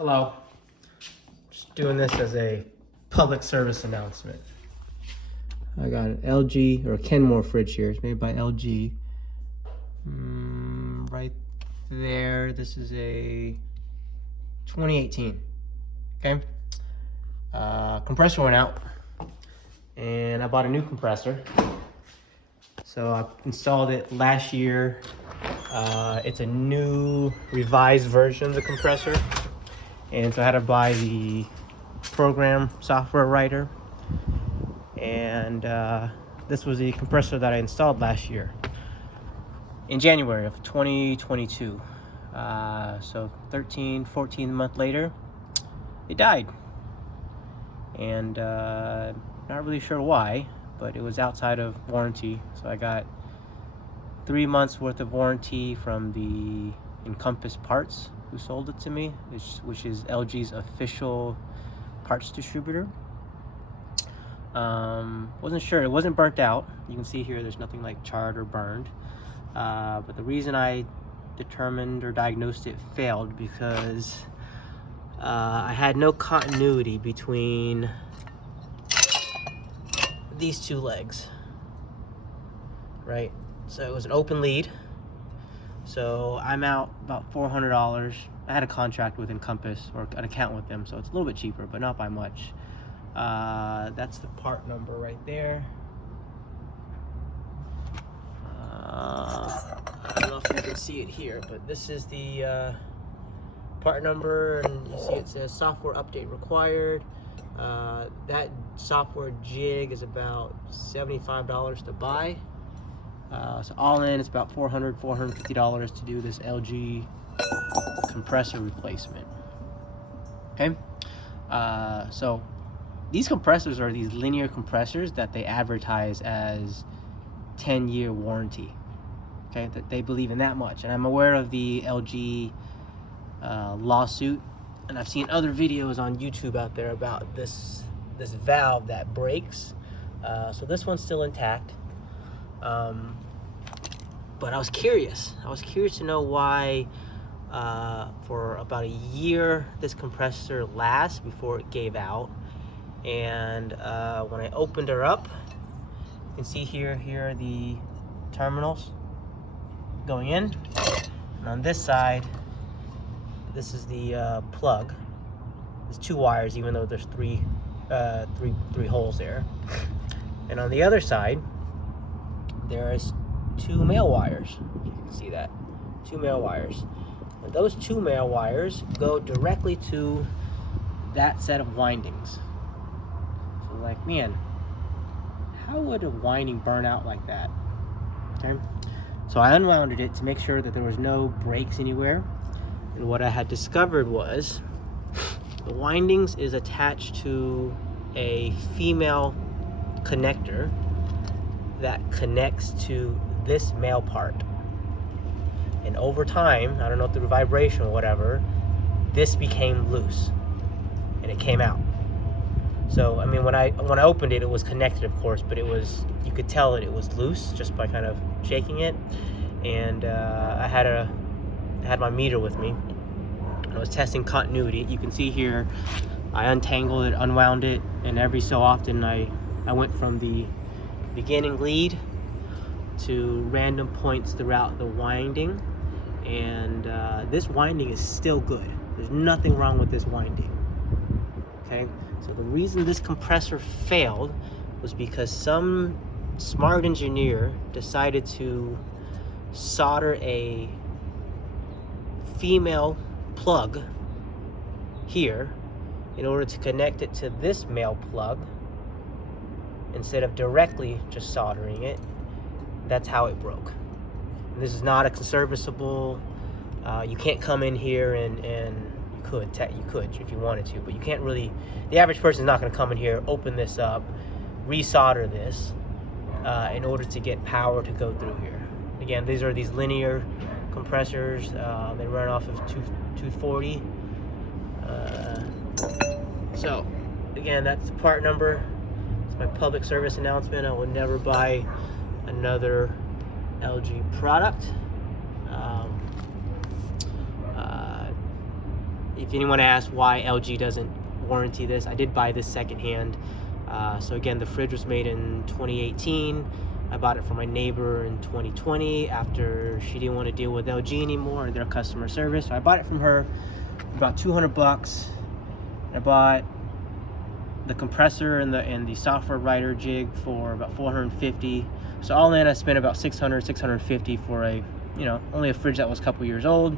Hello. Just doing this as a public service announcement. I got an LG or a Kenmore fridge here. It's made by LG. Right there. This is a 2018. Okay. Compressor went out, and I bought a new compressor. So I installed it last year. It's a new revised version of the compressor. And so I had to buy the program software writer. And this was the compressor that I installed last year in January of 2022. So 14 months later, it died. And not really sure why, but it was outside of warranty. So I got 3 months worth of warranty from the Encompass Parts, who sold it to me, which is LG's official parts distributor. Wasn't sure. It wasn't burnt out. You can see here there's nothing like charred or burned. But the reason I determined or diagnosed it failed because I had no continuity between these two legs, right? So it was an open lead. So I'm out about $400. I had a contract with Encompass, or an account with them, so it's a little bit cheaper, but not by much. That's the part number right there. I don't know if you can see it here, but this is the part number, and you see it says software update required. That software jig is about $75 to buy. So all in, it's about $450 to do this LG compressor replacement. Okay, so these compressors are these linear compressors that they advertise as 10-year warranty. Okay, that they believe in that much, and I'm aware of the LG lawsuit, and I've seen other videos on YouTube out there about this valve that breaks. So this one's still intact. But I was curious to know why for about a year this compressor lasts before it gave out. And when I opened her up, you can see here are the terminals going in, and on this side, this is the plug. There's 2 wires, even though there's three holes there. And on the other side, there's 2 male wires. You can see that, 2 male wires. And those 2 male wires go directly to that set of windings. So like, man, how would a winding burn out like that? Okay. So I unwound it to make sure that there was no breaks anywhere. And what I had discovered was the windings is attached to a female connector that connects to this male part. And over time, I don't know, through vibration or whatever, this became loose and it came out. So I mean, when I opened it, it was connected, of course, but you could tell that it was loose just by kind of shaking it. And I had my meter with me. I was testing continuity. You can see here, I untangled it, unwound it, and every so often I went from the beginning lead to random points throughout the winding, and this winding is still good. There's nothing wrong with this winding. Okay, so the reason this compressor failed was because some smart engineer decided to solder a female plug here in order to connect it to this male plug instead of directly just soldering it. That's how it broke. And this is not a serviceable. You can't come in here and you could if you wanted to, but you can't really. The average person is not going to come in here, open this up, resolder this in order to get power to go through here. Again, these are these linear compressors. They run off of 240. So again, that's the part number. It's my public service announcement. I would never buy another LG product. if anyone asks why LG doesn't warranty this, I did buy this secondhand. So again, the fridge was made in 2018. I bought it from my neighbor in 2020 after she didn't want to deal with LG anymore and their customer service. So I bought it from her for about 200 bucks. I bought the compressor and the software writer jig for about 450. So all in, I spent about 650 for a, you know, only a fridge that was a couple years old.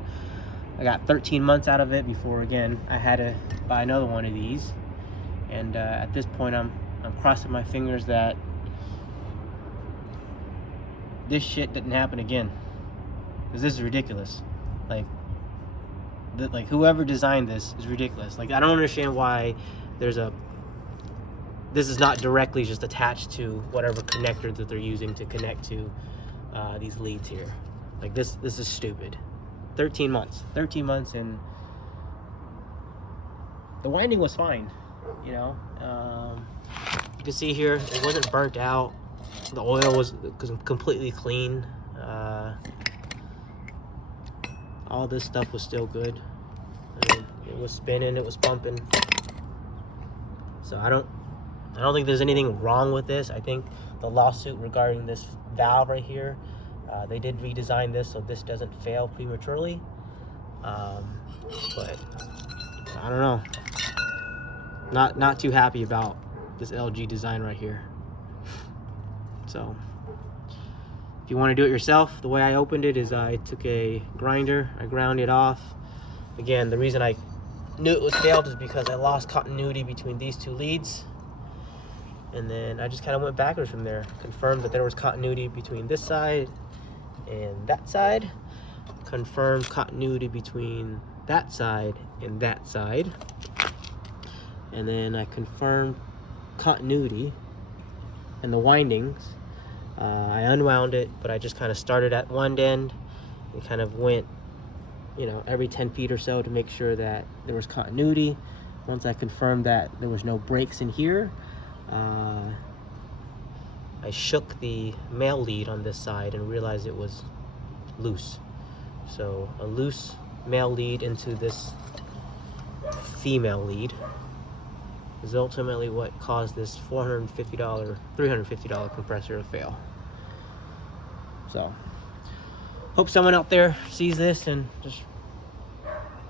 I got 13 months out of it before, again, I had to buy another one of these. And at this point, I'm crossing my fingers that this shit didn't happen again, because this is ridiculous. Like whoever designed this is ridiculous. Like, I don't understand why this is not directly just attached to whatever connector that they're using to connect to these leads here. Like, this is stupid. 13 months, and the winding was fine, you know. You can see here, it wasn't burnt out. The oil was completely clean. All this stuff was still good. I mean, it was spinning, it was pumping. So I don't think there's anything wrong with this. I think the lawsuit regarding this valve right here, they did redesign this so this doesn't fail prematurely. But I don't know. Not too happy about this LG design right here. So if you want to do it yourself, the way I opened it is I took a grinder, I ground it off. Again, the reason I knew it was failed is because I lost continuity between these two leads. And then I just kind of went backwards from there. Confirmed that there was continuity between this side and that side. Confirmed continuity between that side and that side. And then I confirmed continuity and the windings. I unwound it, but I just kind of started at one end and kind of went, you know, every 10 feet or so to make sure that there was continuity. Once I confirmed that there was no breaks in here, I shook the male lead on this side and realized it was loose. So a loose male lead into this female lead is ultimately what caused this $350 compressor to fail. So hope someone out there sees this, and just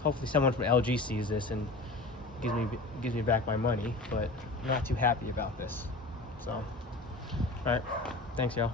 hopefully someone from LG sees this and gives me back my money. But I'm not too happy about this. So, all right, thanks y'all.